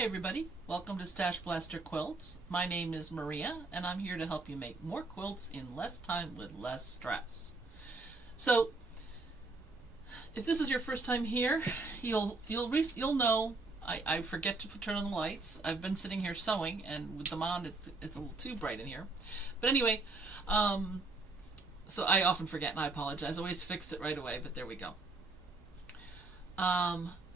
Hi everybody, welcome to StashBlaster Quilts. My name is Maria and I'm here to help you make more quilts in less time with less stress. So if this is your first time here, you'll know I forget to turn on the lights. I've been sitting here sewing and with them on it's a little too bright in here. But anyway, so I often forget and I apologize. I always fix it right away, but there we go.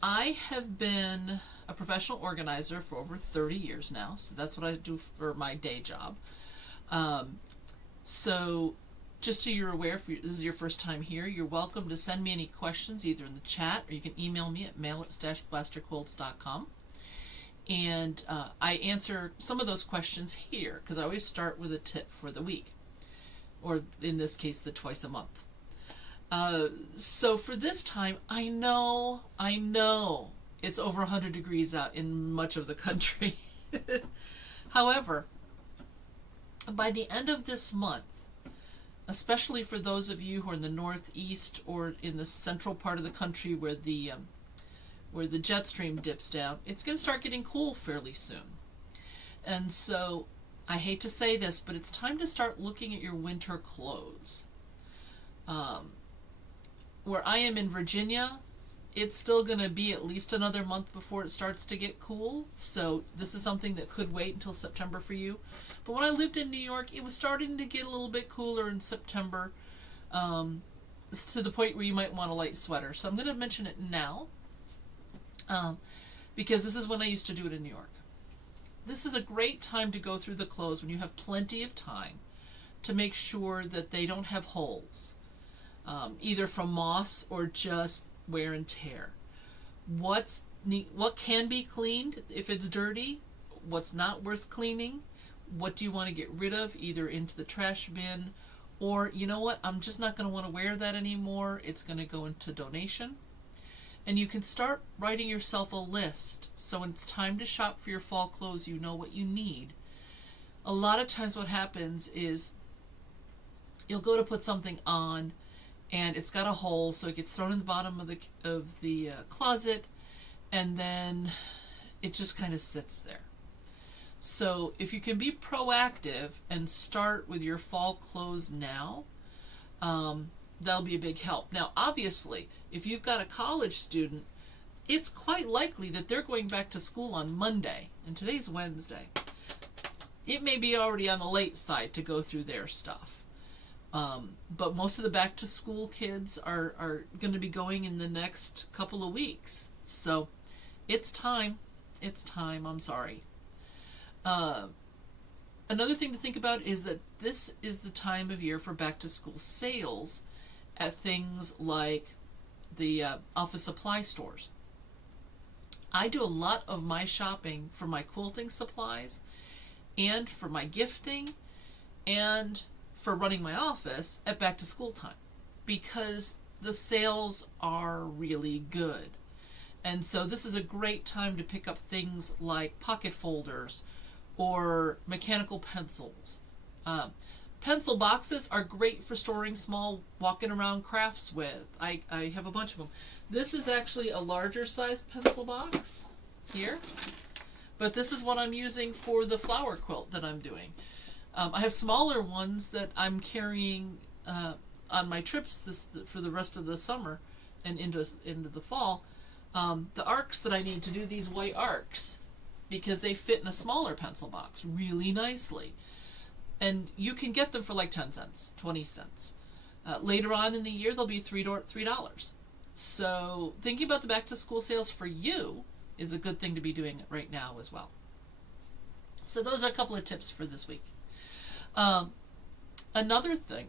I have been a professional organizer for over 30 years now, so that's what I do for my day job. So just so you're aware, if this is your first time here, you're welcome to send me any questions either in the chat or you can email me at mail@stashblasterquilts.com. And I answer some of those questions here because I always start with a tip for the week, or in this case, the twice a month. So for this time, I know it's over 100 degrees out in much of the country. However, by the end of this month, especially for those of you who are in the northeast or in the central part of the country where the jet stream dips down, it's going to start getting cool fairly soon. And so I hate to say this, but it's time to start looking at your winter clothes. Where I am in Virginia, it's still going to be at least another month before it starts to get cool. So this is something that could wait until September for you. But when I lived in New York, it was starting to get a little bit cooler in September, to the point where you might want a light sweater. So I'm going to mention it now, because this is when I used to do it in New York. This is a great time to go through the clothes when you have plenty of time to make sure that they don't have holes. Either from moss or just wear and tear. What can be cleaned if it's dirty? What's not worth cleaning? What do you want to get rid of, either into the trash bin, or you know what, I'm just not going to want to wear that anymore, it's going to go into donation. And you can start writing yourself a list so when it's time to shop for your fall clothes, you know what you need. A lot of times what happens is you'll go to put something on and it's got a hole, so it gets thrown in the bottom of the closet, and then it just kind of sits there. So if you can be proactive and start with your fall clothes now, that'll be a big help. Now, obviously, if you've got a college student, it's quite likely that they're going back to school on Monday, and today's Wednesday. It may be already on the late side to go through their stuff. But most of the back to school kids are going to be going in the next couple of weeks. So it's time. It's time. I'm sorry. Another thing to think about is that this is the time of year for back to school sales at things like the office supply stores. I do a lot of my shopping for my quilting supplies and for my gifting and for running my office at back to school time, because the sales are really good. And so this is a great time to pick up things like pocket folders or mechanical pencils. Pencil boxes are great for storing small walking around crafts with. I have a bunch of them. This is actually a larger size pencil box here, but this is what I'm using for the flower quilt that I'm doing. I have smaller ones that I'm carrying on my trips for the rest of the summer and into the fall. The arcs that I need to do these white arcs, because they fit in a smaller pencil box really nicely. And you can get them for like 10 cents, 20 cents. Later on in the year, they'll be $3. So thinking about the back to school sales for you is a good thing to be doing right now as well. So those are a couple of tips for this week. Another thing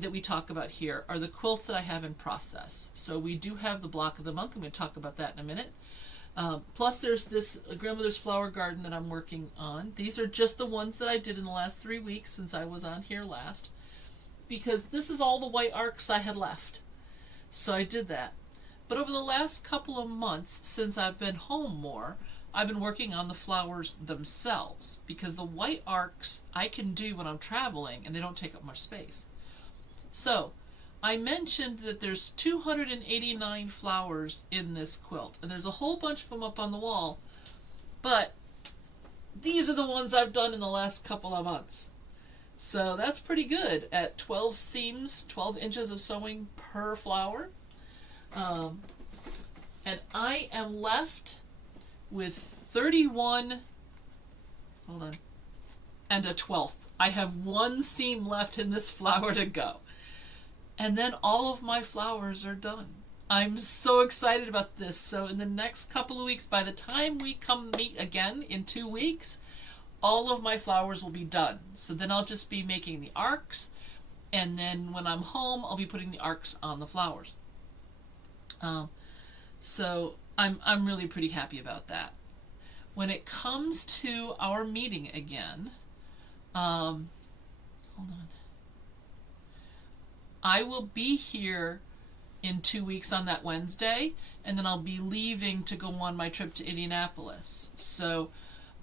that we talk about here are the quilts that I have in process. So we do have the block of the month. I'm going to talk about that in a minute. Plus there's this grandmother's flower garden that I'm working on. These are just the ones that I did in the last 3 weeks since I was on here last, because this is all the white arcs I had left. So I did that. But over the last couple of months, since I've been home more, I've been working on the flowers themselves, because the white arcs I can do when I'm traveling and they don't take up much space. So I mentioned that there's 289 flowers in this quilt, and there's a whole bunch of them up on the wall, but these are the ones I've done in the last couple of months. So that's pretty good at 12 seams, 12 inches of sewing per flower. And I am left with 31, hold on, and a 12th. I have one seam left in this flower to go. And then all of my flowers are done. I'm so excited about this. So in the next couple of weeks, by the time we come meet again in 2 weeks, all of my flowers will be done. So then I'll just be making the arcs, and then when I'm home, I'll be putting the arcs on the flowers. So I'm really pretty happy about that. When it comes to our meeting again, hold on. I will be here in 2 weeks on that Wednesday, and then I'll be leaving to go on my trip to Indianapolis. So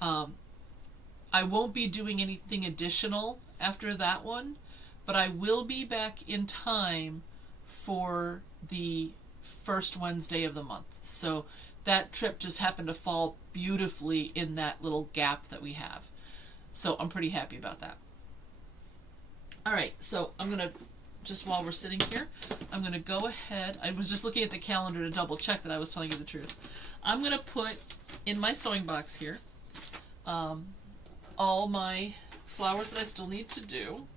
I won't be doing anything additional after that one, but I will be back in time for the first Wednesday of the month. So that trip just happened to fall beautifully in that little gap that we have. So I'm pretty happy about that. All right, so I'm going to, just while we're sitting here, I'm going to go ahead. I was just looking at the calendar to double check that I was telling you the truth. I'm going to put in my sewing box here all my flowers that I still need to do.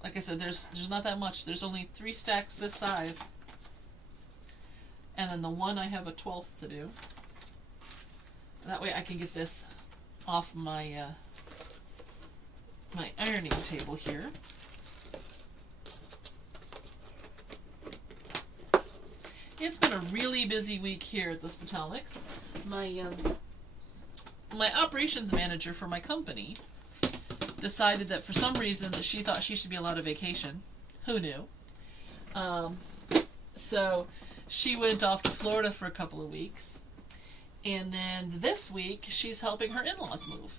Like I said, there's not that much. There's only 3 stacks this size. And then the one I have a 12th to do. That way I can get this off my my ironing table here. It's been a really busy week here at the Spitalniks. My operations manager for my company decided that for some reason that she thought she should be allowed a vacation. Who knew? So she went off to Florida for a couple of weeks, and then this week she's helping her in-laws move.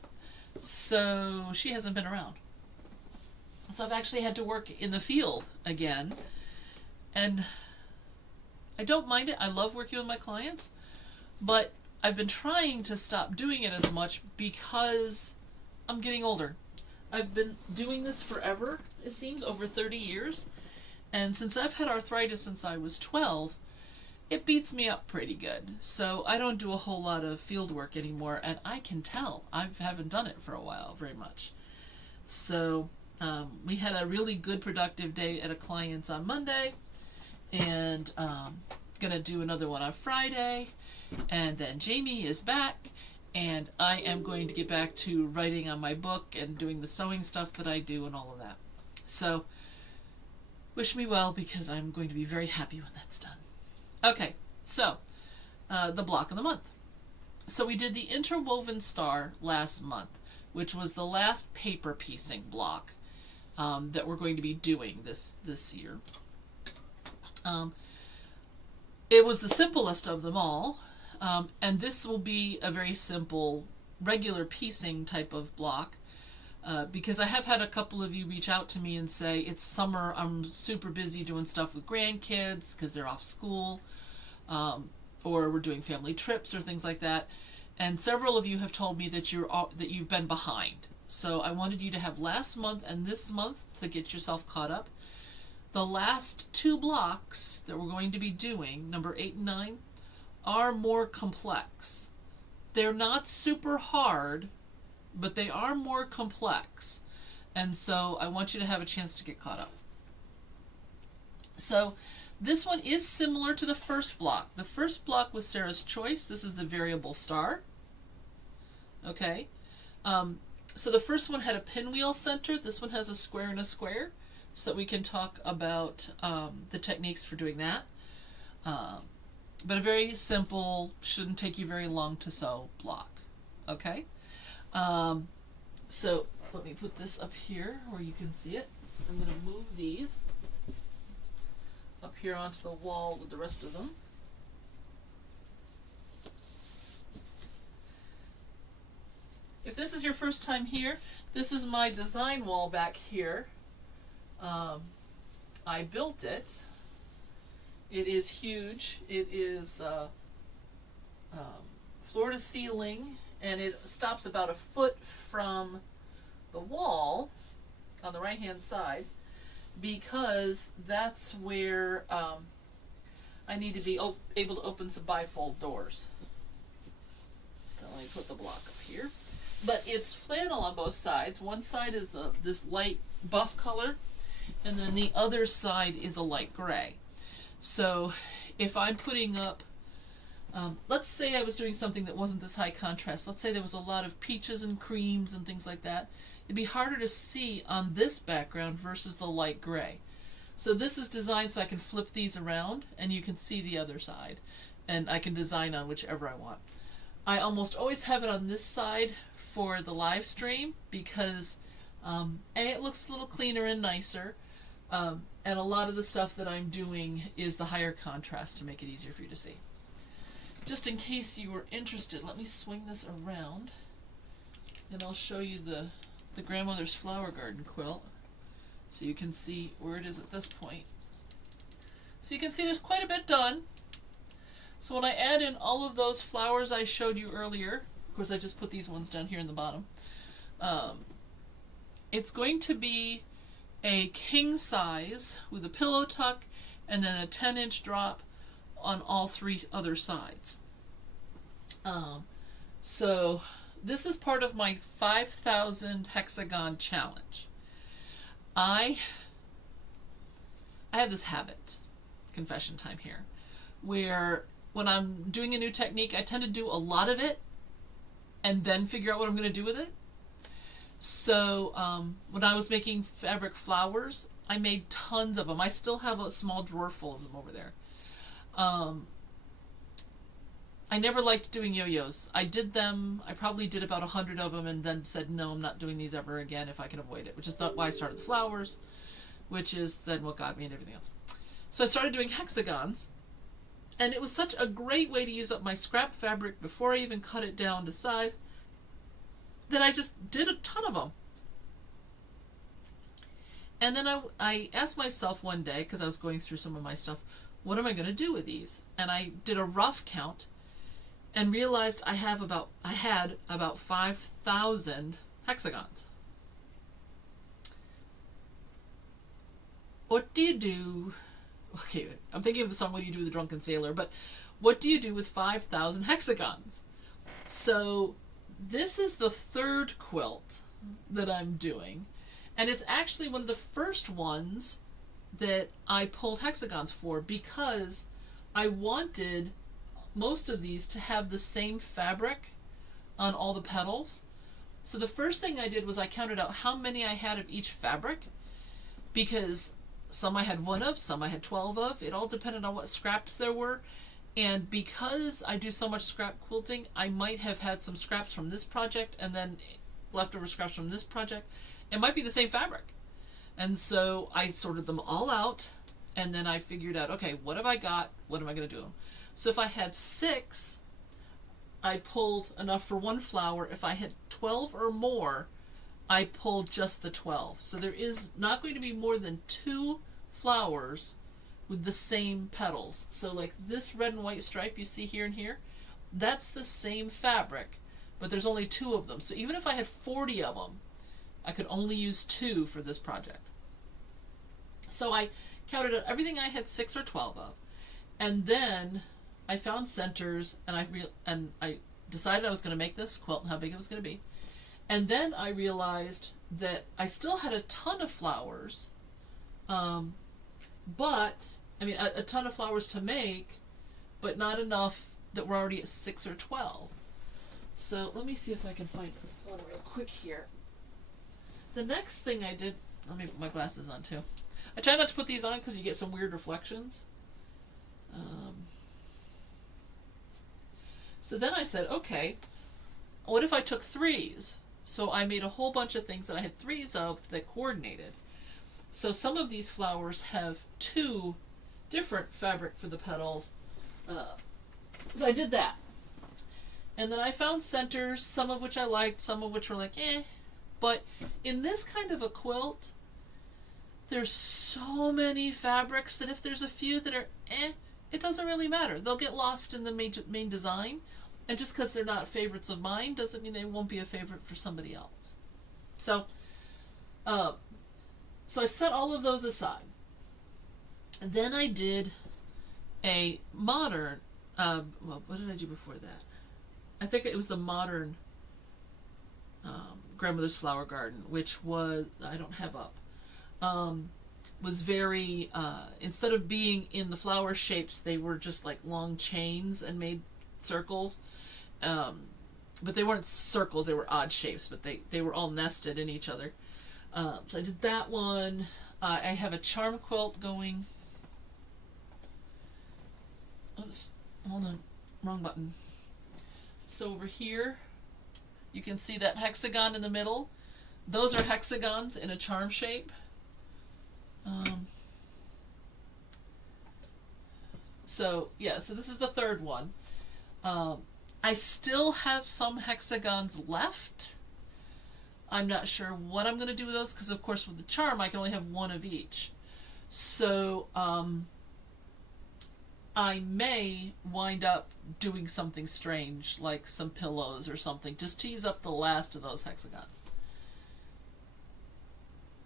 So she hasn't been around. So I've actually had to work in the field again, and I don't mind it. I love working with my clients, but I've been trying to stop doing it as much because I'm getting older. I've been doing this forever, it seems, over 30 years. And since I've had arthritis since I was 12, it beats me up pretty good. So I don't do a whole lot of field work anymore, and I can tell. I haven't done it for a while very much. So we had a really good productive day at a client's on Monday, and going to do another one on Friday. And then Jamie is back, and I am going to get back to writing on my book and doing the sewing stuff that I do and all of that. So wish me well, because I'm going to be very happy when that's done. Okay, so the block of the month. So we did the interwoven star last month, which was the last paper piecing block that we're going to be doing this year. It was the simplest of them all, and this will be a very simple regular piecing type of block, because I have had a couple of you reach out to me and say, it's summer, I'm super busy doing stuff with grandkids because they're off school, or we're doing family trips or things like that. And several of you have told me that you've been behind. So I wanted you to have last month and this month to get yourself caught up. The last 2 blocks that we're going to be doing, number 8 and 9, are more complex. They're not super hard, but they are more complex. And so I want you to have a chance to get caught up. So this one is similar to the first block. The first block was Sarah's Choice. This is the variable star. Okay. So the first one had a pinwheel center. This one has a square and a square, so that we can talk about the techniques for doing that. But a very simple, shouldn't take you very long to sew block. Okay? So let me put this up here where you can see it. I'm going to move these up here onto the wall with the rest of them. If this is your first time here, this is my design wall back here I built it. It is huge. It is floor to ceiling, and it stops about a foot from the wall on the right hand side, because that's where I need to be able to open some bifold doors. So let me put the block up here. But it's flannel on both sides. One side is this light buff color, and then the other side is a light gray. So if I'm putting up, let's say I was doing something that wasn't this high contrast. Let's say there was a lot of peaches and creams and things like that. It'd be harder to see on this background versus the light gray. So this is designed so I can flip these around and you can see the other side, and I can design on whichever I want. I almost always have it on this side for the live stream because A, it looks a little cleaner and nicer, and a lot of the stuff that I'm doing is the higher contrast to make it easier for you to see. Just in case you were interested, let me swing this around and I'll show you the grandmother's flower garden quilt so you can see where it is at this point. So you can see there's quite a bit done. So when I add in all of those flowers I showed you earlier, of course I just put these ones down here in the bottom, it's going to be a king size with a pillow tuck and then a 10-inch drop on all three other sides. So this is part of my 5,000 hexagon challenge. I have this habit, confession time here, where when I'm doing a new technique, I tend to do a lot of it and then figure out what I'm going to do with it. So when I was making fabric flowers, I made tons of them. I still have a small drawer full of them over there. I never liked doing yo-yos. I did them, I probably did about 100 of them and then said, no, I'm not doing these ever again if I can avoid it, which is why I started the flowers, which is then what got me and everything else. So I started doing hexagons, and it was such a great way to use up my scrap fabric before I even cut it down to size that I just did a ton of them. And then I asked myself one day, because I was going through some of my stuff, what am I going to do with these? And I did a rough count and realized I had about 5,000 hexagons. What do you do? Okay, I'm thinking of the song "What Do You Do with a Drunken Sailor?" But what do you do with 5,000 hexagons? So this is the third quilt that I'm doing, and it's actually one of the first ones that I pulled hexagons for because I wanted most of these to have the same fabric on all the petals. So the first thing I did was I counted out how many I had of each fabric, because some I had 1 of, some I had 12 of. It all depended on what scraps there were. And because I do so much scrap quilting, I might have had some scraps from this project and then leftover scraps from this project. It might be the same fabric. And so I sorted them all out, and then I figured out, okay, what have I got? What am I going to do? So if I had 6, I pulled enough for 1 flower. If I had 12 or more, I pulled just the 12. So there is not going to be more than 2 flowers with the same petals. So like this red and white stripe you see here and here, that's the same fabric, but there's only 2 of them. So even if I had 40 of them, I could only use 2 for this project. So I counted out everything I had 6 or 12 of, and then I found centers, and I decided I was going to make this quilt and how big it was going to be. And then I realized that I still had a ton of flowers, but I mean a ton of flowers to make, but not enough that were already at 6 or 12. So let me see if I can find one real quick here. The next thing I did, let me put my glasses on too. I try not to put these on because you get some weird reflections. So then I said, okay, what if I took 3s? So I made a whole bunch of things that I had 3s of that coordinated. So some of these flowers have 2 different fabric for the petals. So I did that. And then I found centers, some of which I liked, some of which were like, eh. But in this kind of a quilt, There's so many fabrics that if there's a few that are it doesn't really matter. They'll get lost in the main design. And just because they're not favorites of mine doesn't mean they won't be a favorite for somebody else. So, so I set all of those aside. And then I did a modern, well, what did I do before that? I think it was the modern Grandmother's Flower Garden, which was, I don't have up, was very, instead of being in the flower shapes, they were just like long chains and made circles. But they weren't circles, they were odd shapes, but they were all nested in each other. So I did that one. I have a charm quilt going. Oops, hold on, wrong button. So over here, you can see that hexagon in the middle. Those are hexagons in a charm shape. So yeah, so this is the third one. I still have some hexagons left. I'm not sure what I'm going to do with those because, of course, with the charm, I can only have one of each. So I may wind up doing something strange, like some pillows or something, just to use up the last of those hexagons.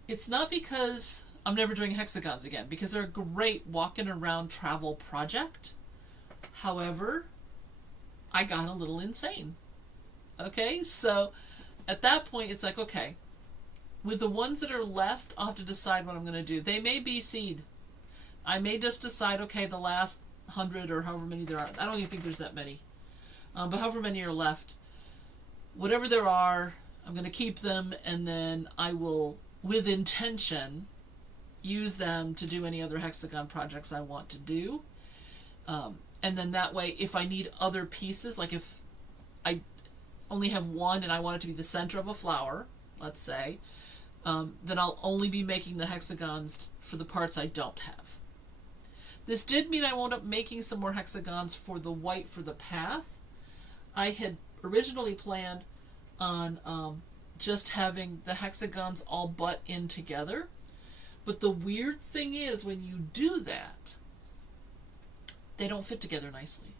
It's not because I'm never doing hexagons again, because they're a great walking around travel project. However, I got a little insane. Okay, so at that point, it's like, okay, with the ones that are left, I'll have to decide what I'm going to do. They may be seed. I may just decide, okay, the last 100 or however many there are. I don't even think there's that many. But however many are left, whatever there are, I'm going to keep them, and then I will, with intention, use them to do any other hexagon projects I want to do. And then that way, if I need other pieces, like if I only have one and I want it to be the center of a flower, let's say, then I'll only be making the hexagons for the parts I don't have. This did mean I wound up making some more hexagons for the white for the path. I had originally planned on just having the hexagons all butt in together. But the weird thing is, when you do that, they don't fit together nicely,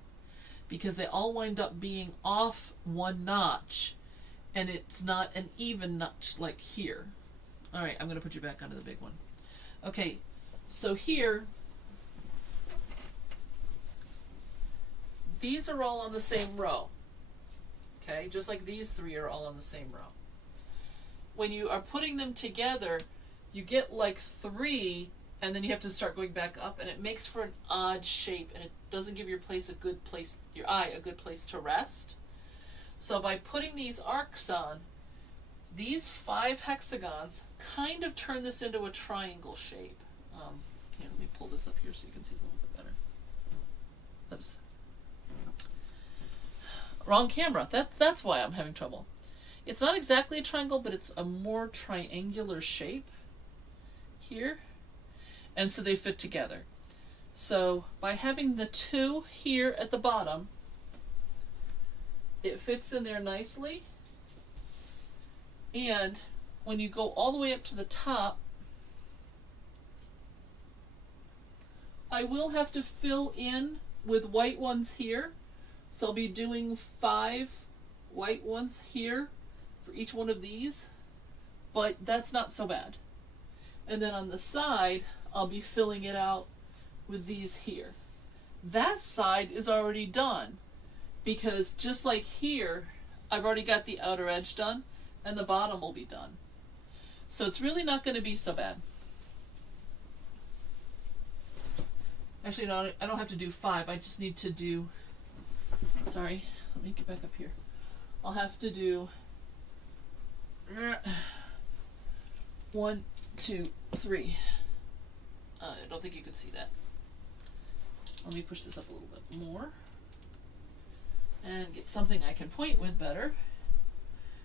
because they all wind up being off one notch, and it's not an even notch like here. All right, I'm going to put you back onto the big one. Okay, so here, these are all on the same row. Okay, just like these three are all on the same row. When you are putting them together, you get like three, and then you have to start going back up, and it makes for an odd shape, and it doesn't give your eye a good place to rest. So by putting these arcs on, these 5 hexagons kind of turn this into a triangle shape. Here, let me pull this up here so you can see it a little bit better. Oops. Wrong camera. That's why I'm having trouble. It's not exactly a triangle, but it's a more triangular shape here. And so they fit together. So by having the 2 here at the bottom, it fits in there nicely. And when you go all the way up to the top, I will have to fill in with white ones here. So I'll be doing 5 white ones here for each one of these, but that's not so bad. And then on the side, I'll be filling it out with these here. That side is already done, because just like here, I've already got the outer edge done, and the bottom will be done. So it's really not going to be so bad. Actually, no, I don't have to do 5. I just need to do, sorry, let me get back up here. I'll have to do 1, 2, 3. I don't think you could see that. Let me push this up a little bit more and get something I can point with better.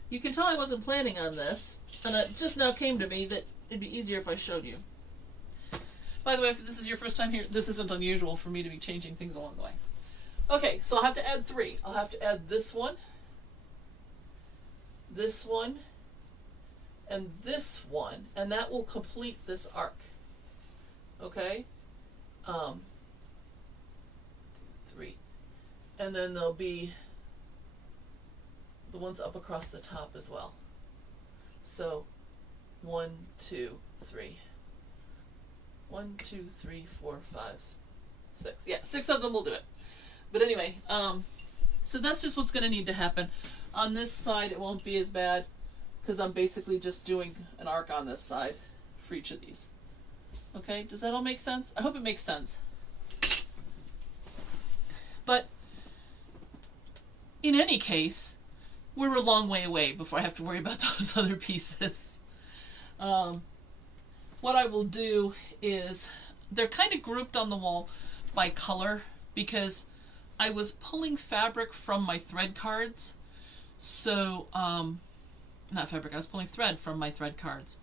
You can tell I wasn't planning on this, and it just now came to me that it'd be easier if I showed you. By the way, if this is your first time here, this isn't unusual for me to be changing things along the way. Okay, so I'll have to add 3. I'll have to add this one, and this one, and that will complete this arc. Okay? 3. And then there'll be the ones up across the top as well. So 1, 2, 3. 1, 2, 3, 4, 5, 6. Yeah, 6 of them will do it. But anyway, so that's just what's going to need to happen. On this side, it won't be as bad because I'm basically just doing an arc on this side for each of these. Okay, does that all make sense? I hope it makes sense. But in any case, we're a long way away before I have to worry about those other pieces. What I will do is, they're kind of grouped on the wall by color because I was pulling fabric from my thread cards. So, not fabric, I was pulling thread from my thread cards.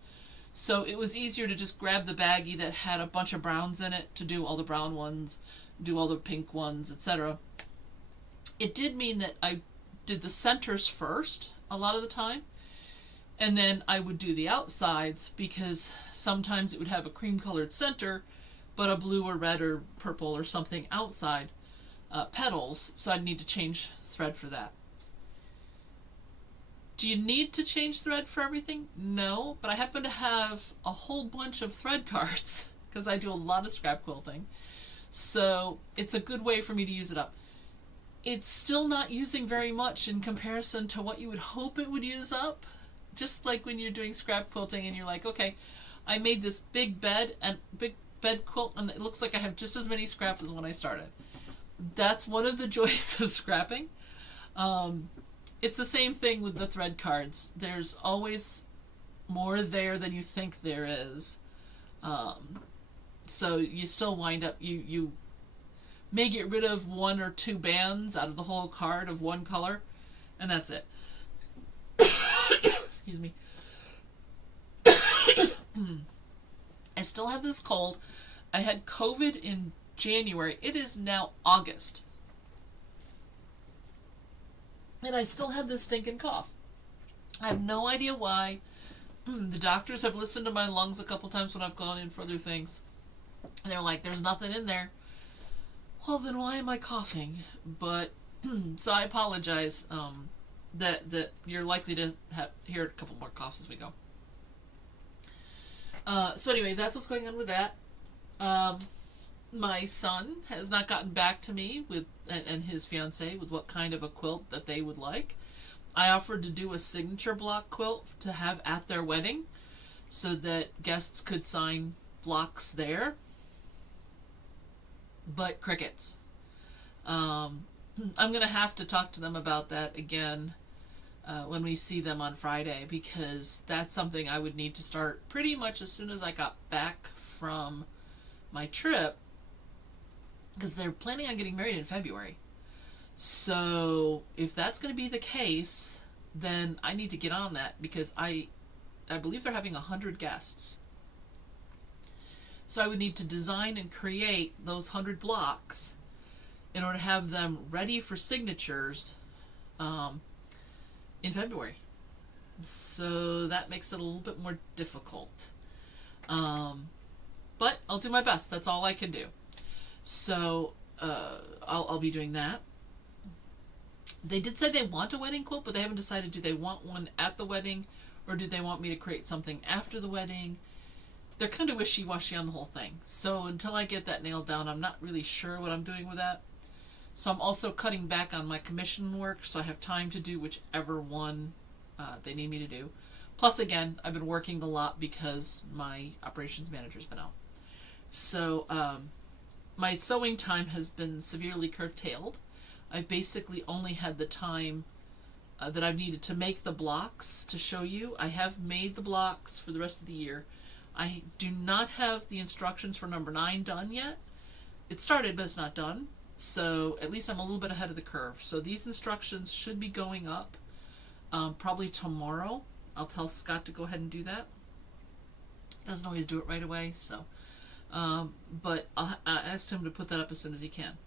So it was easier to just grab the baggie that had a bunch of browns in it to do all the brown ones, do all the pink ones, etc. It did mean that I did the centers first a lot of the time, and then I would do the outsides because sometimes it would have a cream colored center but a blue or red or purple or something outside petals, so I'd need to change thread for that. Do you need to change thread for everything? No, but I happen to have a whole bunch of thread cards because I do a lot of scrap quilting, so it's a good way for me to use it up. It's still not using very much in comparison to what you would hope it would use up. Just like when you're doing scrap quilting and you're like, okay, I made this big bed quilt and it looks like I have just as many scraps as when I started. That's one of the joys of scrapping. It's the same thing with the thread cards. There's always more there than you think there is. So you still wind up, you may get rid of 1 or 2 bands out of the whole card of one color, and that's it. Excuse me. I still have this cold. I had COVID in January. It is now August. And I still have this stinking cough. I have no idea why. The doctors have listened to my lungs a couple times when I've gone in for other things. And they're like, there's nothing in there. Well, then why am I coughing? But, so I apologize that you're likely to hear a couple more coughs as we go. So anyway, that's what's going on with that. My son has not gotten back to me with and his fiance with what kind of a quilt that they would like. I offered to do a signature block quilt to have at their wedding so that guests could sign blocks there. But crickets. I'm going to have to talk to them about that again when we see them on Friday, because that's something I would need to start pretty much as soon as I got back from my trip, because they're planning on getting married in February. So if that's going to be the case, then I need to get on that, because I believe they're having 100 guests. So I would need to design and create those 100 blocks in order to have them ready for signatures in February. So that makes it a little bit more difficult. But I'll do my best. That's all I can do. So I'll be doing that. They did say they want a wedding quilt, but they haven't decided, do they want one at the wedding or do they want me to create something after the wedding? They're kind of wishy-washy on the whole thing. So until I get that nailed down, I'm not really sure what I'm doing with that. So I'm also cutting back on my commission work, so I have time to do whichever one they need me to do. Plus, again, I've been working a lot because my operations manager's been out. So my sewing time has been severely curtailed. I've basically only had the time that I've needed to make the blocks to show you. I have made the blocks for the rest of the year. I do not have the instructions for number 9 done yet. It started, but it's not done. So at least I'm a little bit ahead of the curve. So these instructions should be going up probably tomorrow. I'll tell Scott to go ahead and do that. Doesn't always do it right away, so. But I asked him to put that up as soon as he can.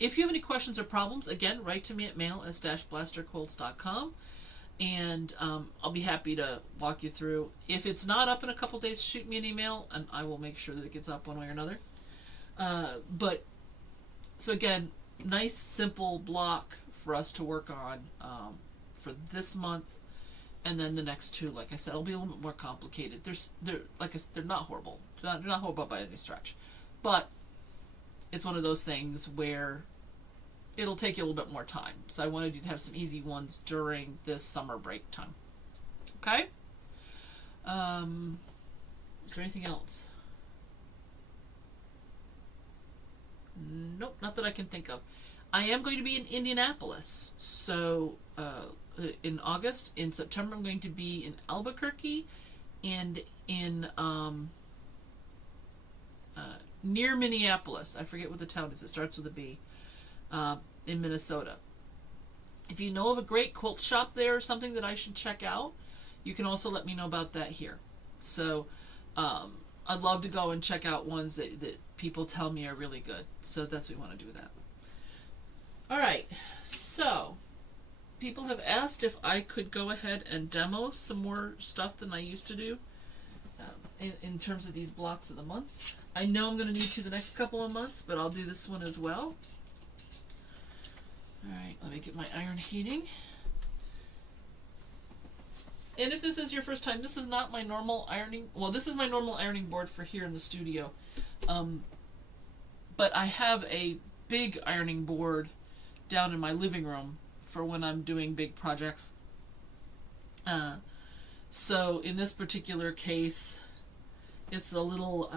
If you have any questions or problems, again, write to me at mail@StashBlasterQuilts.com. and I'll be happy to walk you through. If it's not up in a couple days, shoot me an email, and I will make sure that it gets up one way or another. But so again, nice simple block for us to work on for this month, and then the next two. Like I said, it'll be a little bit more complicated. They're not horrible. They're not horrible by any stretch, but it's one of those things where it'll take you a little bit more time. So I wanted you to have some easy ones during this summer break time. Okay? Is there anything else? Nope, not that I can think of. I am going to be in Indianapolis. So in August. In September, I'm going to be in Albuquerque and in near Minneapolis. I forget what the town is. It starts with a B. In Minnesota. If you know of a great quilt shop there or something that I should check out, you can also let me know about that here. So I'd love to go and check out ones that people tell me are really good. So that's what we want to do with that. Alright, so people have asked if I could go ahead and demo some more stuff than I used to do in terms of these blocks of the month. I know I'm going to need to the next couple of months, but I'll do this one as well. Alright, let me get my iron heating. And if this is your first time, this is not my normal ironing, well, this is my normal ironing board for here in the studio. But I have a big ironing board down in my living room for when I'm doing big projects. So in this particular case, it's a little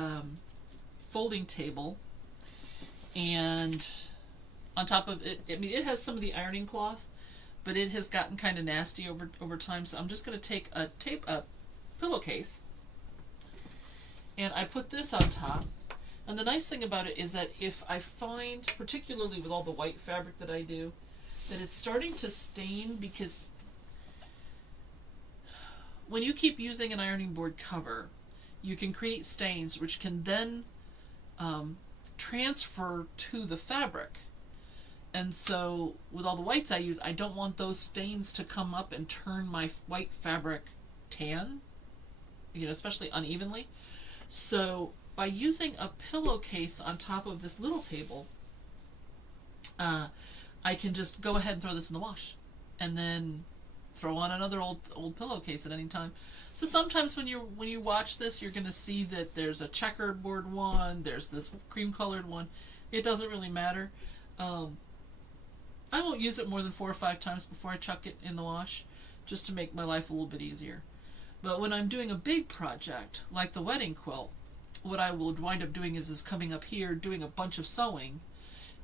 folding table, and on top of it, I mean, it has some of the ironing cloth, but it has gotten kind of nasty over time. So I'm just going to take a pillowcase, and I put this on top. And the nice thing about it is that if I find, particularly with all the white fabric that I do, that it's starting to stain, because when you keep using an ironing board cover, you can create stains which can then transfer to the fabric. And so with all the whites I use, I don't want those stains to come up and turn my white fabric tan, especially unevenly. So by using a pillowcase on top of this little table, I can just go ahead and throw this in the wash, and then throw on another old pillowcase at any time. So sometimes when you watch this, you're going to see that there's a checkered board one, there's this cream colored one. It doesn't really matter. I won't use it more than 4 or 5 times before I chuck it in the wash, just to make my life a little bit easier. But when I'm doing a big project, like the wedding quilt, what I will wind up doing is coming up here, doing a bunch of sewing,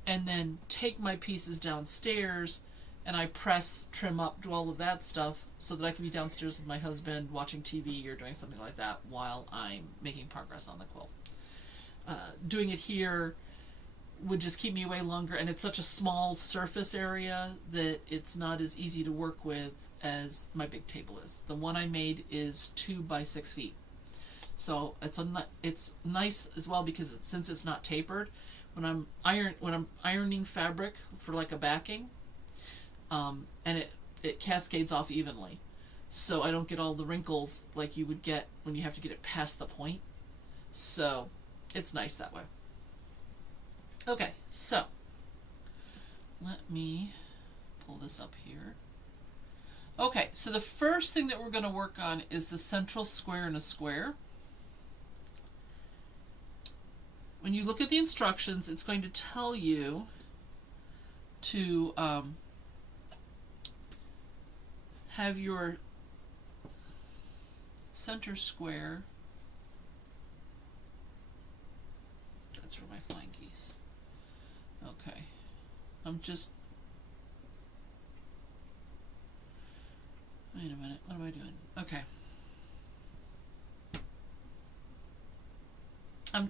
and then take my pieces downstairs, and I press, trim up, do all of that stuff, so that I can be downstairs with my husband watching TV or doing something like that while I'm making progress on the quilt. Doing it here would just keep me away longer, and it's such a small surface area that it's not as easy to work with as my big table is. The one I made is 2 by 6 feet, so it's nice as well because since it's not tapered, when I'm ironing fabric for like a backing, and it cascades off evenly, so I don't get all the wrinkles like you would get when you have to get it past the point. So it's nice that way. Okay, so let me pull this up here. Okay, so the first thing that we're going to work on is the central square in a square. When you look at the instructions, it's going to tell you to have your center square. That's for my flying geese. Okay, I'm just, wait a minute, what am I doing? Okay.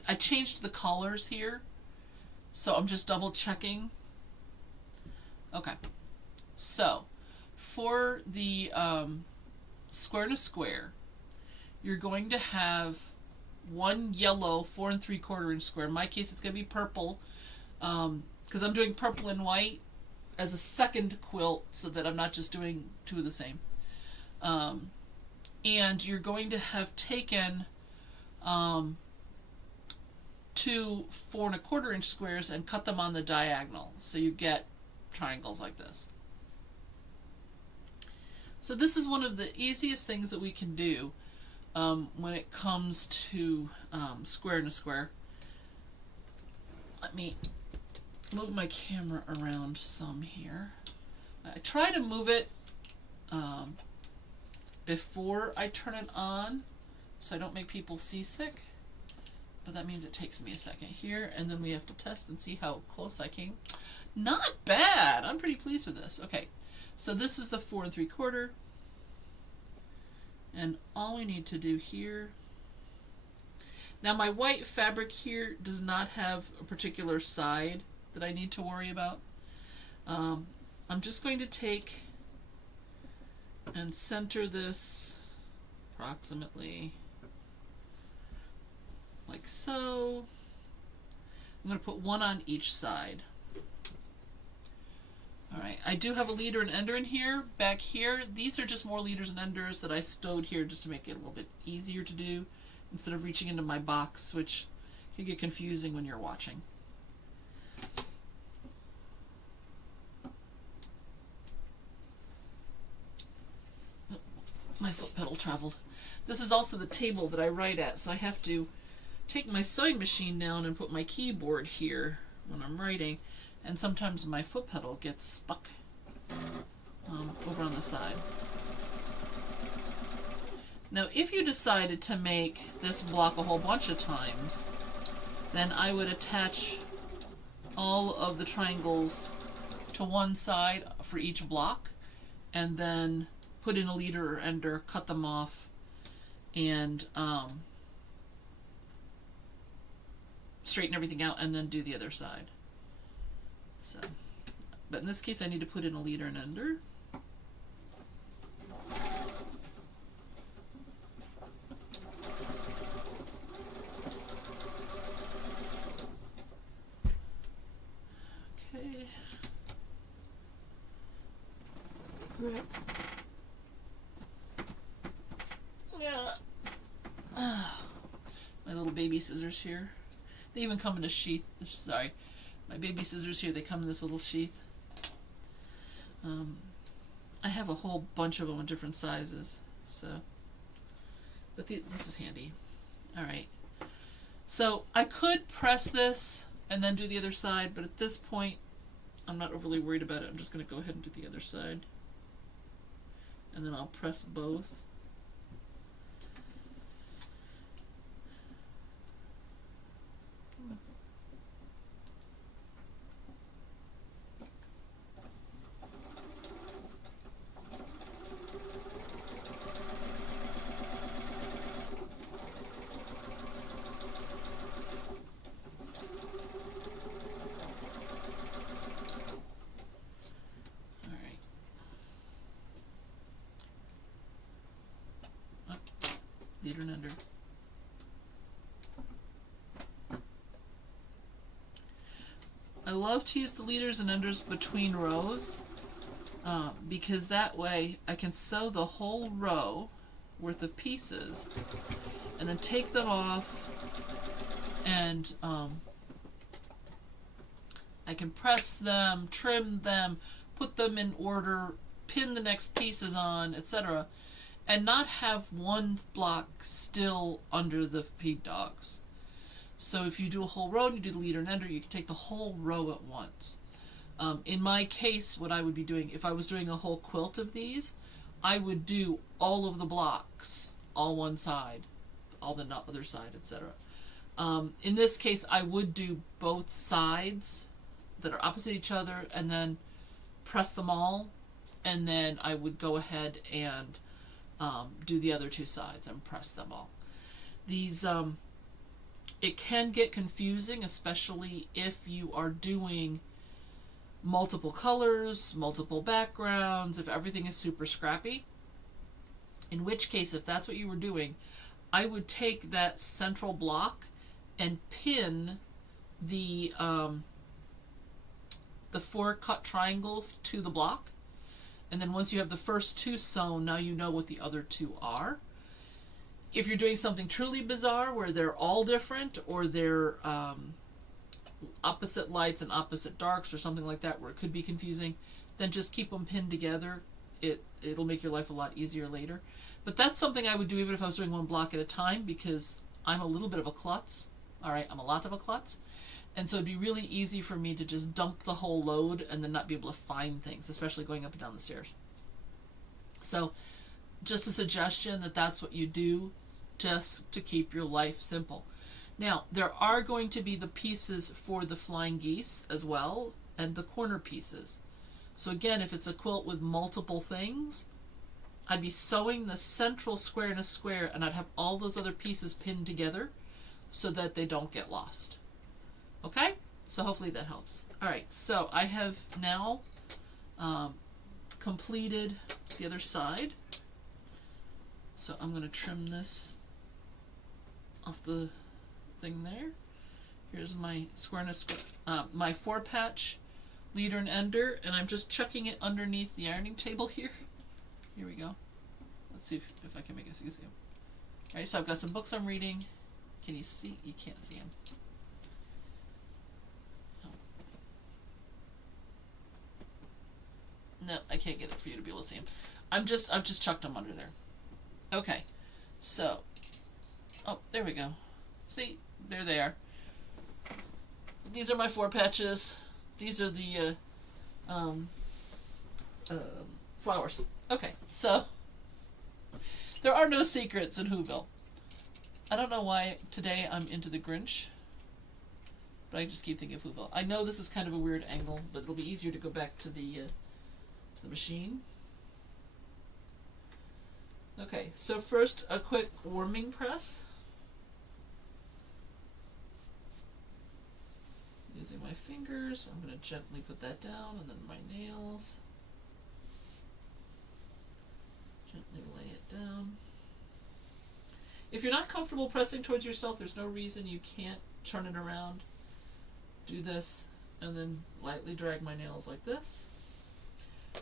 I changed the colors here, so I'm just double checking. Okay, so for the square to square, you're going to have one yellow 4 3/4 inch square. In my case, it's going to be purple, because I'm doing purple and white as a second quilt, so that I'm not just doing 2 of the same. And you're going to have taken 2 4¼ inch squares and cut them on the diagonal, so you get triangles like this. So this is one of the easiest things that we can do when it comes to square and a square. Let me move my camera around some here. I try to move it before I turn it on so I don't make people seasick, but that means it takes me a second here, and then we have to test and see how close I came. Not bad! I'm pretty pleased with this. Okay, so this is the 4 3/4, and all we need to do here. Now my white fabric here does not have a particular side that I need to worry about. I'm just going to take and center this approximately like so. I'm going to put one on each side. Alright, I do have a leader and ender in here. Back here, these are just more leaders and enders that I stowed here just to make it a little bit easier to do instead of reaching into my box, which can get confusing when you're watching. My foot pedal traveled. This is also the table that I write at, so I have to take my sewing machine down and put my keyboard here when I'm writing, and sometimes my foot pedal gets stuck over on the side. Now if you decided to make this block a whole bunch of times, then I would attach all of the triangles to one side for each block, and then put in a leader or ender, cut them off, and straighten everything out, and then do the other side. So, but in this case I need to put in a leader and ender. Okay. Right. Yeah. My little baby scissors here. They even come in a sheath. Sorry. My baby scissors here, they come in this little sheath. I have a whole bunch of them in different sizes, so. But this is handy. Alright. So I could press this and then do the other side, but at this point, I'm not overly worried about it. I'm just going to go ahead and do the other side. And then I'll press both. Leader and ender. I love to use the leaders and enders between rows because that way I can sew the whole row worth of pieces and then take them off, and I can press them, trim them, put them in order, pin the next pieces on, etc., and not have one block still under the feed dogs. So if you do a whole row and you do the leader and ender, you can take the whole row at once. In my case, what I would be doing, if I was doing a whole quilt of these, I would do all of the blocks, all one side, all the other side, etc. In this case, I would do both sides that are opposite each other and then press them all, and then I would go ahead and do the other two sides and press them all. These, it can get confusing, especially if you are doing multiple colors, multiple backgrounds, if everything is super scrappy. In which case, if that's what you were doing, I would take that central block and pin the 4 cut triangles to the block, And then once you have the first two sewn, now you know what the other two are. If you're doing something truly bizarre where they're all different, or they're opposite lights and opposite darks or something like that where it could be confusing, then just keep them pinned together. It'll make your life a lot easier later. But that's something I would do even if I was doing one block at a time, because I'm a little bit of a klutz. Alright, I'm a lot of a klutz. And so it'd be really easy for me to just dump the whole load and then not be able to find things, especially going up and down the stairs. So just a suggestion that that's what you do, just to keep your life simple. Now, there are going to be the pieces for the flying geese as well, and the corner pieces. So again, if it's a quilt with multiple things, I'd be sewing the central square in a square, and I'd have all those other pieces pinned together so that they don't get lost. Okay? So hopefully that helps. Alright, so I have now completed the other side. So I'm going to trim this off the thing there. Here's my squareness, my 4-patch leader and ender, and I'm just chucking it underneath the ironing table here. Here we go. Let's see if I can make it so you see them. Alright, so I've got some books I'm reading. Can you see? You can't see them. Oh. No, I can't get it for you to be able to see them. I've just chucked them under there. Okay, so, oh, there we go. See, there they are. These are my 4 patches. These are the flowers. Okay, so there are no secrets in Whoville. I don't know why today I'm into the Grinch, but I just keep thinking of Whoville. I know this is kind of a weird angle, but it'll be easier to go back to the machine. Okay, so first a quick warming press. Using my fingers, I'm going to gently put that down, and then my nails. Gently lay it down. If you're not comfortable pressing towards yourself, there's no reason you can't turn it around. Do this, and then lightly drag my nails like this.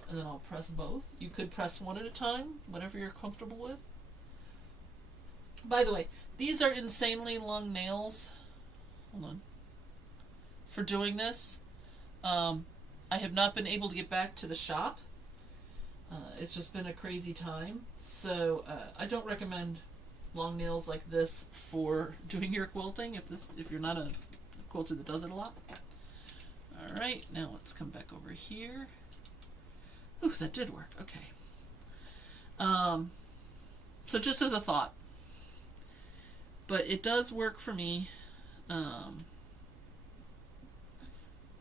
And then I'll press both. You could press one at a time, whatever you're comfortable with. By the way, these are insanely long nails. Hold on. For doing this, I have not been able to get back to the shop. It's just been a crazy time. So I don't recommend long nails like this for doing your quilting if you're not a quilter that does it a lot. Alright, now let's come back over here. Ooh, that did work. Okay. So just as a thought. But it does work for me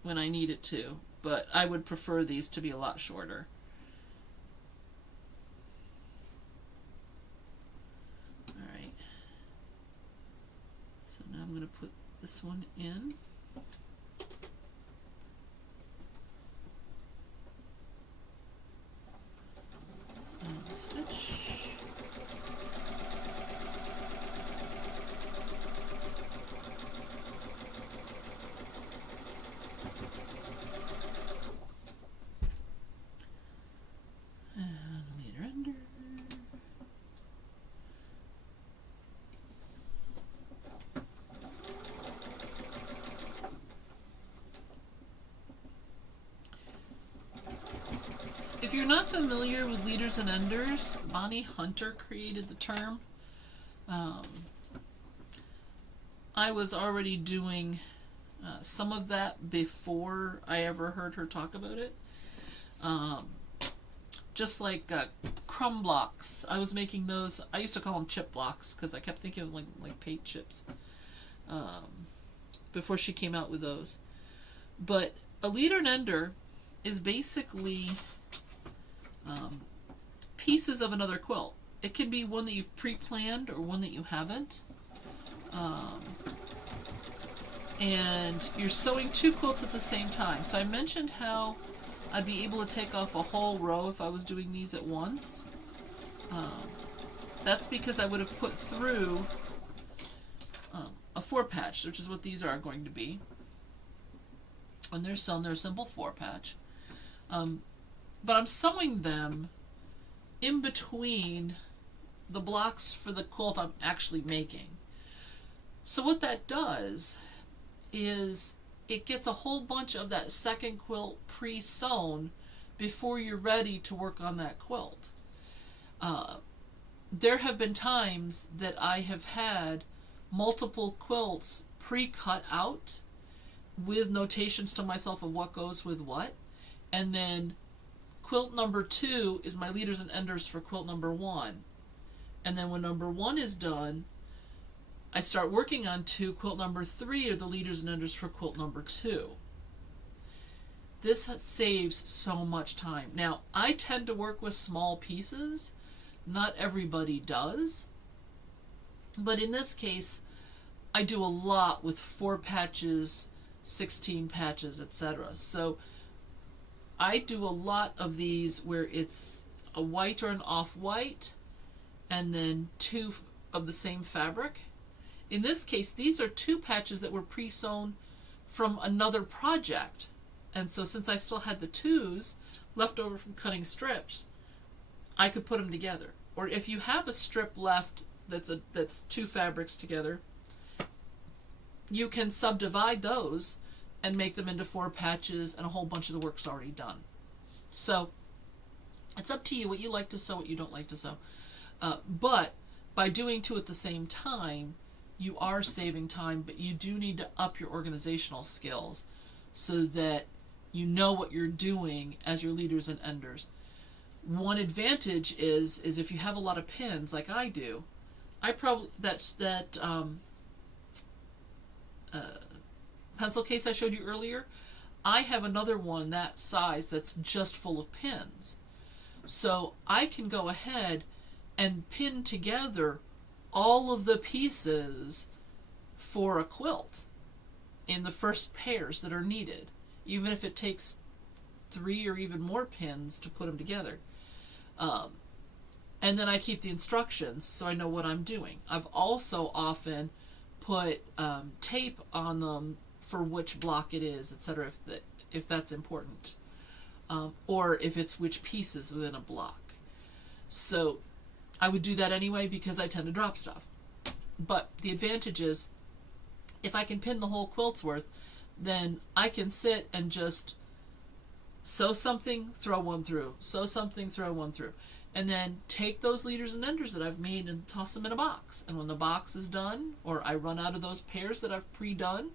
when I need it to. But I would prefer these to be a lot shorter. Alright. So now I'm going to put this one in. Stitch. And leader under. If you're not familiar with leaders and enders, Bonnie Hunter created the term. I was already doing some of that before I ever heard her talk about it. Just like crumb blocks. I was making those. I used to call them chip blocks because I kept thinking of like paint chips before she came out with those. But a leader and ender is basically pieces of another quilt. It can be one that you've pre-planned or one that you haven't. And you're sewing 2 quilts at the same time. So I mentioned how I'd be able to take off a whole row if I was doing these at once. That's because I would have put through a 4-patch, which is what these are going to be. When they're sewn, they're a simple 4-patch. but I'm sewing them in between the blocks for the quilt I'm actually making. So what that does is it gets a whole bunch of that second quilt pre-sewn before you're ready to work on that quilt. There have been times that I have had multiple quilts pre-cut out with notations to myself of what goes with what, and then quilt number 2 is my leaders and enders for quilt number 1. And then when number 1 is done, I start working on quilt number 3 are the leaders and enders for quilt number 2. This saves so much time. Now, I tend to work with small pieces. Not everybody does. But in this case, I do a lot with 4 patches, 16 patches, etc. So I do a lot of these where it's a white or an off-white and then 2 of the same fabric. In this case, these are 2 patches that were pre-sewn from another project. And so since I still had the 2s left over from cutting strips, I could put them together. Or if you have a strip left that's 2 fabrics together, you can subdivide those and make them into 4 patches, and a whole bunch of the work's already done. So it's up to you what you like to sew, what you don't like to sew. But by doing 2 at the same time, you are saving time, but you do need to up your organizational skills so that you know what you're doing as your leaders and enders. One advantage is if you have a lot of pins like I do, I probably that pencil case I showed you earlier, I have another one that size that's just full of pins. So I can go ahead and pin together all of the pieces for a quilt in the first pairs that are needed, even if it takes 3 or even more pins to put them together. And then I keep the instructions so I know what I'm doing. I've also often put tape on them for which block it is, etc., if that's important, or if it's which pieces within a block. So I would do that anyway because I tend to drop stuff. But the advantage is if I can pin the whole quilt's worth, then I can sit and just sew something, throw one through, sew something, throw one through, and then take those leaders and enders that I've made and toss them in a box. And when the box is done, or I run out of those pairs that I've pre-done,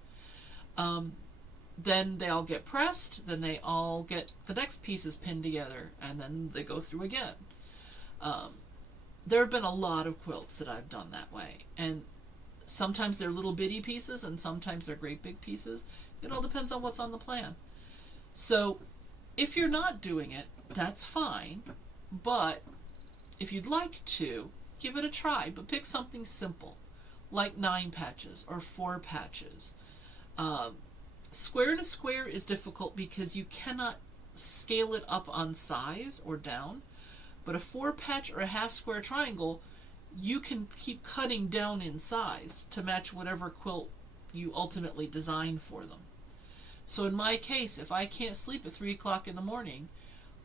then they all get pressed, then they all get the next pieces pinned together, and then they go through again. There have been a lot of quilts that I've done that way, and sometimes they're little bitty pieces and sometimes they're great big pieces. It all depends on what's on the plan. So if you're not doing it, that's fine, but if you'd like to, give it a try, but pick something simple like 9 patches or 4 patches. Square and a square is difficult because you cannot scale it up on size or down, but a 4 patch or a half square triangle, you can keep cutting down in size to match whatever quilt you ultimately design for them. So in my case, if I can't sleep at 3 o'clock in the morning,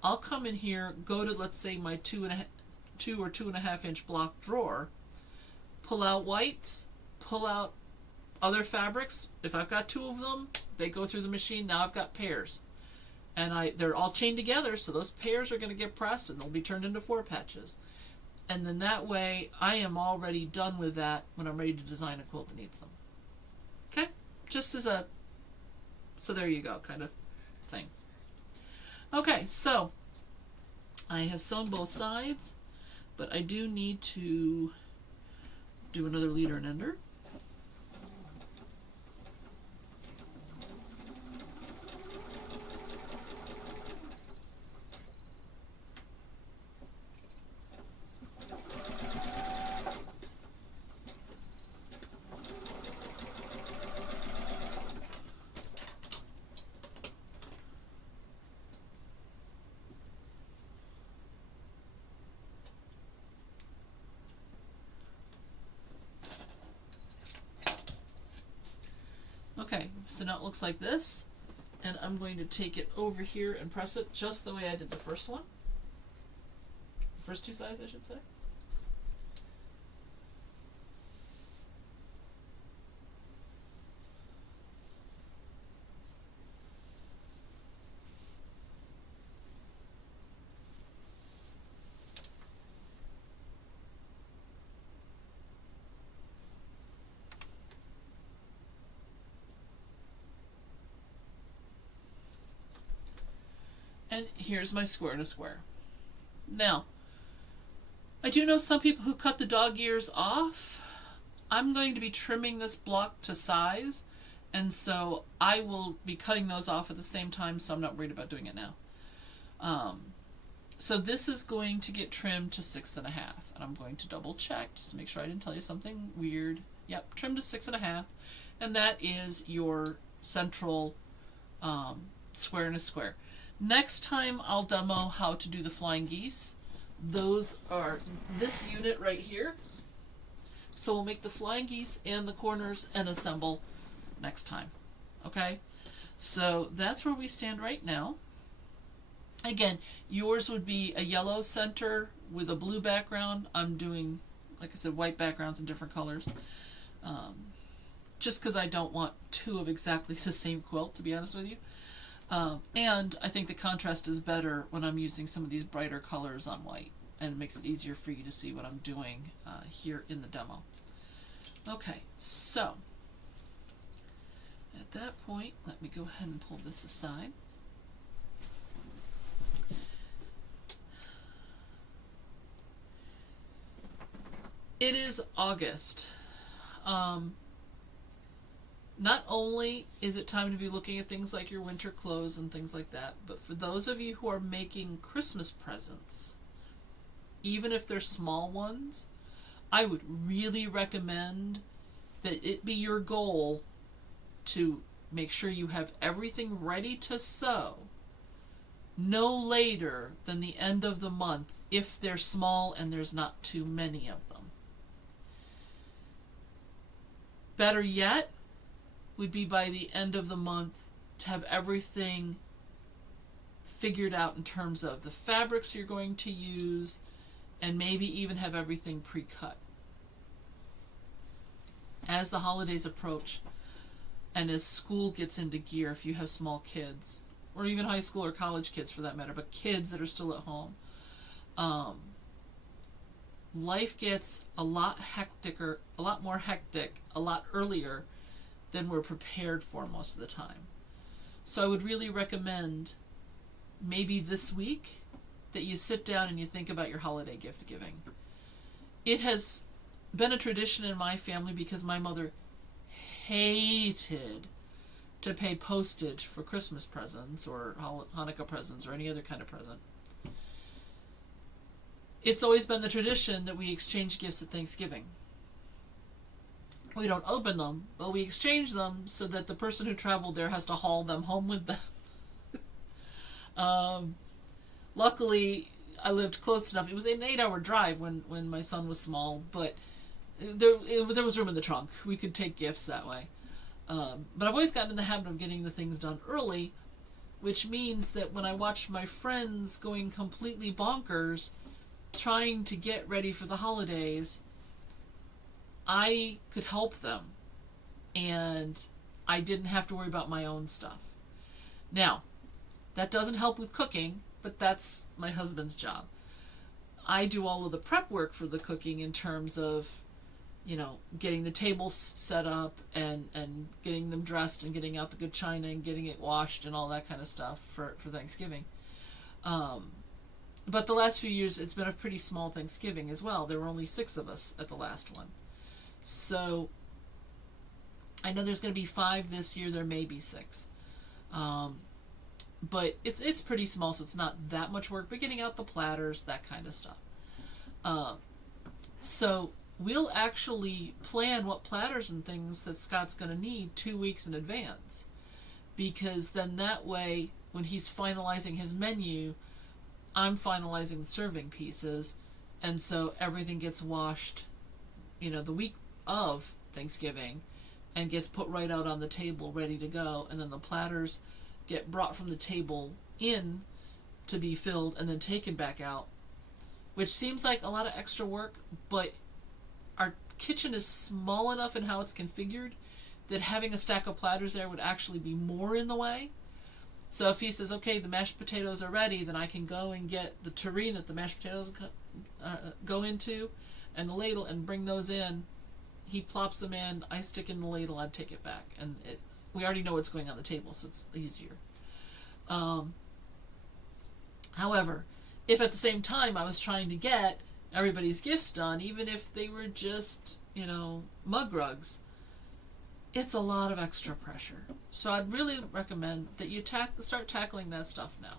I'll come in here, go to, let's say, my 2 or 2.5 inch block drawer, pull out whites, pull out other fabrics. If I've got 2 of them, they go through the machine. Now I've got pairs. And they're all chained together, so those pairs are going to get pressed and they'll be turned into 4 patches. And then that way, I am already done with that when I'm ready to design a quilt that needs them. Okay? Just as a, so there you go, kind of thing. Okay, so I have sewn both sides, but I do need to do another leader and ender. Okay, so now it looks like this. And I'm going to take it over here and press it just the way I did the first one. The first two sides, I should say. And here's my square in a square. Now, I do know some people who cut the dog ears off. I'm going to be trimming this block to size, and so I will be cutting those off at the same time, so I'm not worried about doing it now. So this is going to get trimmed to 6.5, and I'm going to double check just to make sure I didn't tell you something weird. Yep, trimmed to 6.5, and that is your central square in a square. Next time I'll demo how to do the flying geese. Those are this unit right here. So we'll make the flying geese and the corners and assemble next time. Okay? So that's where we stand right now. Again, yours would be a yellow center with a blue background. I'm doing, like I said, white backgrounds in different colors. Just because I don't want two of exactly the same quilt, to be honest with you. And I think the contrast is better when I'm using some of these brighter colors on white, and it makes it easier for you to see what I'm doing here in the demo. Okay, so at that point, let me go ahead and pull this aside. It is August. Not only is it time to be looking at things like your winter clothes and things like that, but for those of you who are making Christmas presents, even if they're small ones, I would really recommend that it be your goal to make sure you have everything ready to sew no later than the end of the month if they're small and there's not too many of them. Better yet would be by the end of the month to have everything figured out in terms of the fabrics you're going to use, and maybe even have everything pre-cut. As the holidays approach, and as school gets into gear, if you have small kids, or even high school or college kids for that matter, but kids that are still at home, life gets a lot more hectic, a lot earlier than we're prepared for most of the time. So I would really recommend maybe this week that you sit down and you think about your holiday gift giving. It has been a tradition in my family because my mother hated to pay postage for Christmas presents or Hanukkah presents or any other kind of present. It's always been the tradition that we exchange gifts at Thanksgiving. We don't open them, but we exchange them so that the person who traveled there has to haul them home with them. Luckily, I lived close enough. It was an 8-hour drive when my son was small, but there was room in the trunk. We could take gifts that way. But I've always gotten in the habit of getting the things done early, which means that when I watch my friends going completely bonkers trying to get ready for the holidays, I could help them, and I didn't have to worry about my own stuff. Now, that doesn't help with cooking, but that's my husband's job. I do all of the prep work for the cooking in terms of, getting the tables set up and getting them dressed and getting out the good china and getting it washed and all that kind of stuff for Thanksgiving. But the last few years, it's been a pretty small Thanksgiving as well. There were only 6 of us at the last one. So I know there's going to be 5 this year. There may be 6. But it's pretty small, so it's not that much work. But getting out the platters, that kind of stuff. So we'll actually plan what platters and things that Scott's going to need 2 weeks in advance. Because then that way, when he's finalizing his menu, I'm finalizing the serving pieces. And so everything gets washed, the week of Thanksgiving and gets put right out on the table ready to go. And then the platters get brought from the table in to be filled and then taken back out, which seems like a lot of extra work, but our kitchen is small enough in how it's configured that having a stack of platters there would actually be more in the way. So if he says, okay, the mashed potatoes are ready, then I can go and get the tureen that the mashed potatoes go into and the ladle and bring those in. He plops them in, I stick in the ladle, I take it back. And we already know what's going on the table, so it's easier. However, if at the same time I was trying to get everybody's gifts done, even if they were just, mug rugs, it's a lot of extra pressure. So I'd really recommend that you start tackling that stuff now.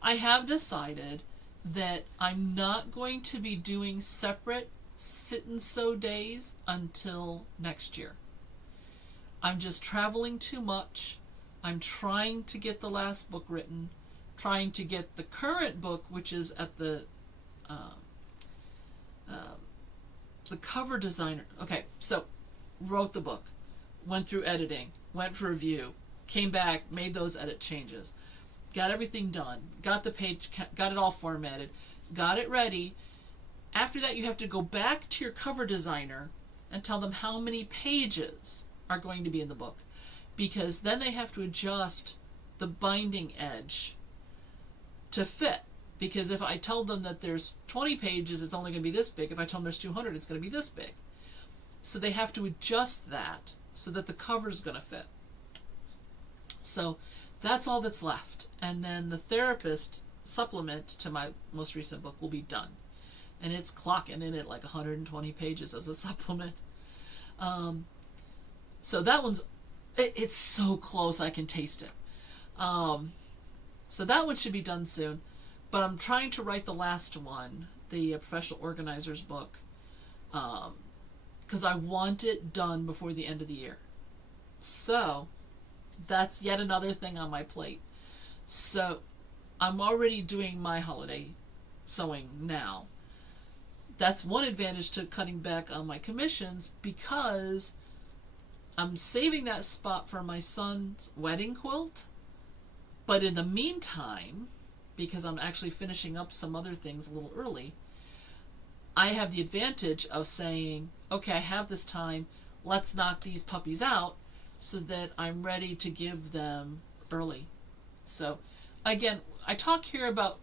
I have decided that I'm not going to be doing separate sit and sew days until next year. I'm just traveling too much. I'm trying to get the last book written, trying to get the current book, which is at the cover designer. Okay, so wrote the book, went through editing, went for review, came back, made those edit changes, got everything done, got the page, got it all formatted, got it ready. After that, you have to go back to your cover designer and tell them how many pages are going to be in the book, because then they have to adjust the binding edge to fit. Because if I tell them that there's 20 pages, it's only going to be this big. If I tell them there's 200, it's going to be this big. So they have to adjust that so that the cover is going to fit. So that's all that's left. And then the therapist supplement to my most recent book will be done. And it's clocking in at like 120 pages as a supplement. So that one's, it's so close I can taste it. So that one should be done soon. But I'm trying to write the last one, the professional organizer's book, because I want it done before the end of the year. So that's yet another thing on my plate. So I'm already doing my holiday sewing now. That's one advantage to cutting back on my commissions, because I'm saving that spot for my son's wedding quilt. But in the meantime, because I'm actually finishing up some other things a little early, I have the advantage of saying, okay, I have this time, let's knock these puppies out so that I'm ready to give them early. So again, I talk here about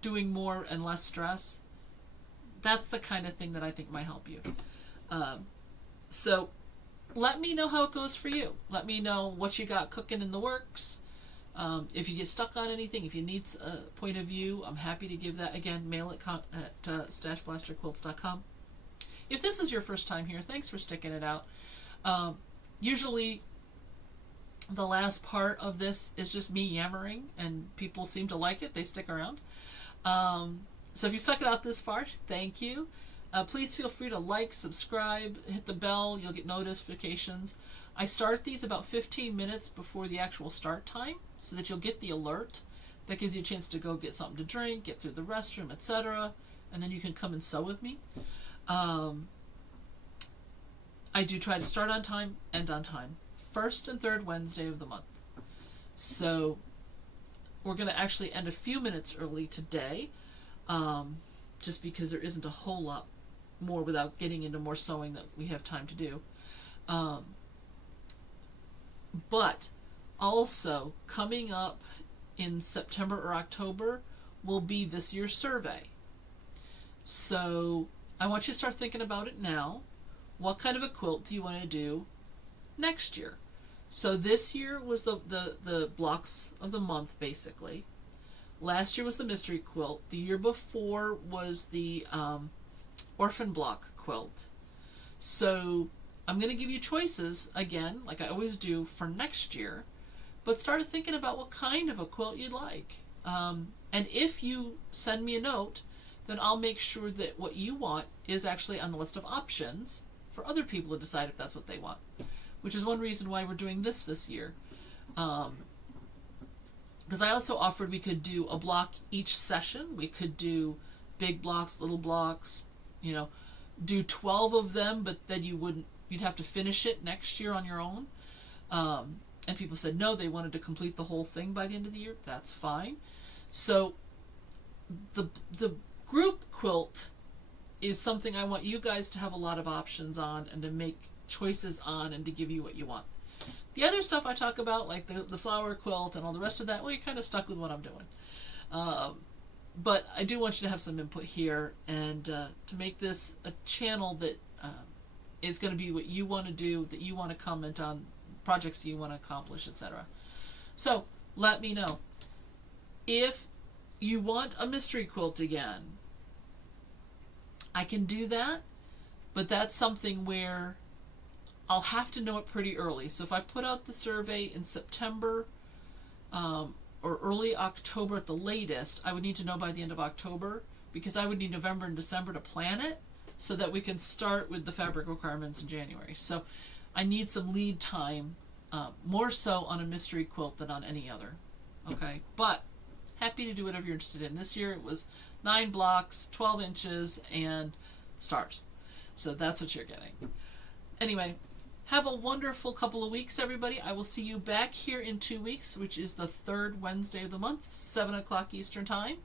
doing more and less stress. That's the kind of thing that I think might help you. So let me know how it goes for you. Let me know what you got cooking in the works. If you get stuck on anything, if you need a point of view, I'm happy to give that. Again, mail it at StashBlasterQuilts.com. If this is your first time here, thanks for sticking it out. Usually the last part of this is just me yammering, and people seem to like it. They stick around. So if you stuck it out this far, thank you. Please feel free to like, subscribe, hit the bell. You'll get notifications. I start these about 15 minutes before the actual start time, so that you'll get the alert. That gives you a chance to go get something to drink, get through the restroom, etc. And then you can come and sew with me. I do try to start on time, end on time. First and third Wednesday of the month. So we're going to actually end a few minutes early today, just because there isn't a whole lot more without getting into more sewing that we have time to do. But also coming up in September or October will be this year's survey. So I want you to start thinking about it now. What kind of a quilt do you want to do next year? So this year was the blocks of the month, basically. Last year was the mystery quilt. The year before was the orphan block quilt. So I'm going to give you choices, again, like I always do, for next year, but start thinking about what kind of a quilt you'd like. And if you send me a note, then I'll make sure that what you want is actually on the list of options for other people to decide if that's what they want, which is one reason why we're doing this year. Because I also offered we could do a block each session. We could do big blocks, little blocks, do 12 of them, but then you'd have to finish it next year on your own. And people said no, they wanted to complete the whole thing by the end of the year. That's fine. So the group quilt is something I want you guys to have a lot of options on and to make choices on and to give you what you want. The other stuff I talk about, like the flower quilt and all the rest of that, well, you're kind of stuck with what I'm doing. But I do want you to have some input here and to make this a channel that is going to be what you want to do, that you want to comment on, projects you want to accomplish, etc. So let me know. If you want a mystery quilt again, I can do that, but that's something where I'll have to know it pretty early. So if I put out the survey in September or early October at the latest, I would need to know by the end of October, because I would need November and December to plan it so that we can start with the fabric requirements in January. So I need some lead time, more so on a mystery quilt than on any other. Okay, but happy to do whatever you're interested in. This year it was 9 blocks, 12 inches, and stars. So that's what you're getting. Anyway, have a wonderful couple of weeks, everybody. I will see you back here in 2 weeks, which is the 3rd Wednesday of the month, 7 o'clock Eastern Time.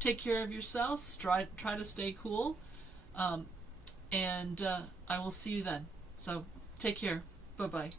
Take care of yourselves. Try to stay cool. And I will see you then. So take care. Bye-bye.